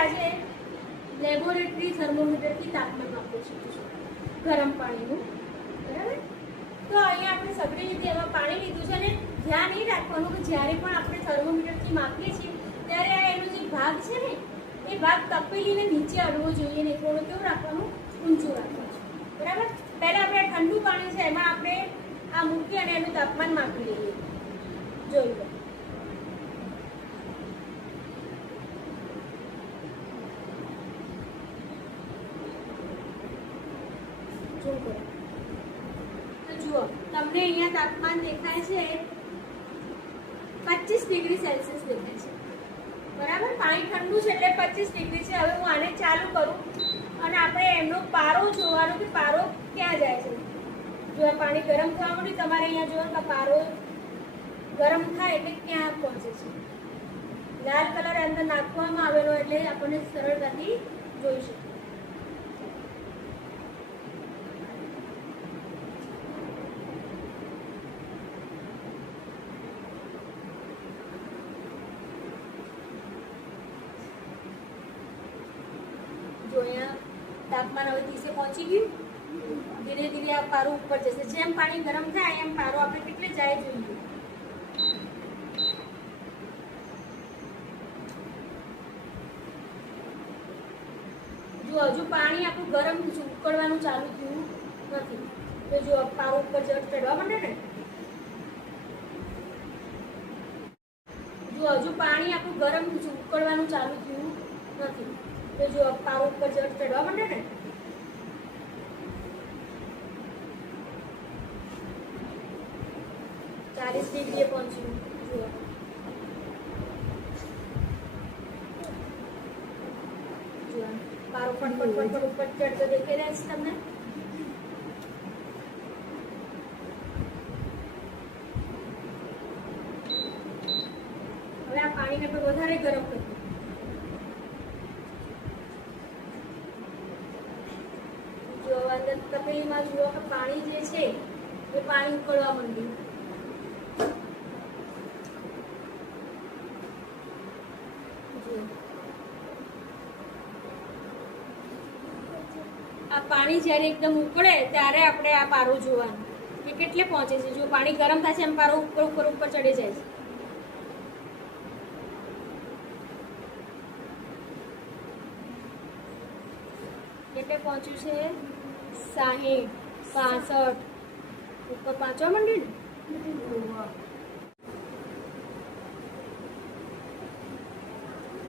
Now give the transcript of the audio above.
આજે લેબોરેટરી થર્મોમીટરથી તાપમાન માપી શકીશું ગરમ પાણીનું, બરાબર? તો અહીંયા આપણે સગડી લીધી, એમાં પાણી લીધું છે ને ધ્યાન એ રાખવાનું કે જ્યારે પણ આપણે થર્મોમીટરથી માપીએ છીએ ત્યારે આ એનો જે ભાગ છે ને એ ભાગ તપેલીને નીચે અડવો જોઈએ નહીં, થોડું કેવું રાખવાનું, ઊંચું રાખવાનું છે, બરાબર? પહેલાં આપણે ઠંડુ પાણી છે એમાં આપણે આ મૂકી અને એનું તાપમાન માપી લઈએ. જોઈ લો. જુઓ, તમને અહીંયા તાપમાન દેખાય છે 25 ડિગ્રી સેલ્સિયસ દેખાય છે, બરાબર? પાણી ઠંડુ છે એટલે 25 ડિગ્રી છે. હવે હું આને ચાલુ કરું અને આપણે એમનો પારો જોવાનો કે પારો ક્યાં જાય છે. જો આ પાણી ગરમ થવા માંડ્યું, તમારે અહીંયા જોવાનું કે પારો ગરમ થાય એટલે ક્યાં પહોંચે છે. લાલ કલર અંદર નાખવામાં આવેલો એટલે આપણને સરળતાથી જોઈ શકીએ. જો અહીંયા તાપમાન હવે 30 પહોંચી ગયું. ધીરે ધીરે આ પારો ઉપર જશે. જેમ પાણી ગરમ થાય એમ પારો આપણે કેટલે જાય જોઈએ. જો હજુ પાણી આપણું ગરમ ઉકળવાનું ચાલુ થયું નથી, તો જો પારો ઉપર ચડવા માંડે ને, જો હજુ પાણી આપણું ગરમ ઉકળવાનું ચાલુ થયું નથી, તો જો પારો ઉપર ચડવા માંડે ને, 40 ડિગ્રીએ પહોંચ્યું. જુઓ, પારો ફટફટ ઉપર ચડતો દેખાઈ રહ્યા છે તમને. હવે આ પાણીને આપણે વધારે ગરમ કરીએ. જો અંદર તપેલીમાં જુઓ કે પાણી જે છે એ પાણી ઉકળવા માંડ્યું. આ પાણી જ્યારે એકદમ ઉકળે ત્યારે આપણે આ પારો જોવાનું કે કેટલે પહોંચે છે. જો પાણી ગરમ થાય છે એમ પારો ઉપર ઉપર ઉપર ચડી જાય છે. કેટલે પહોંચ્યું છે? 60, 65 ઉપર પહોંચવા માંડ્યું ને.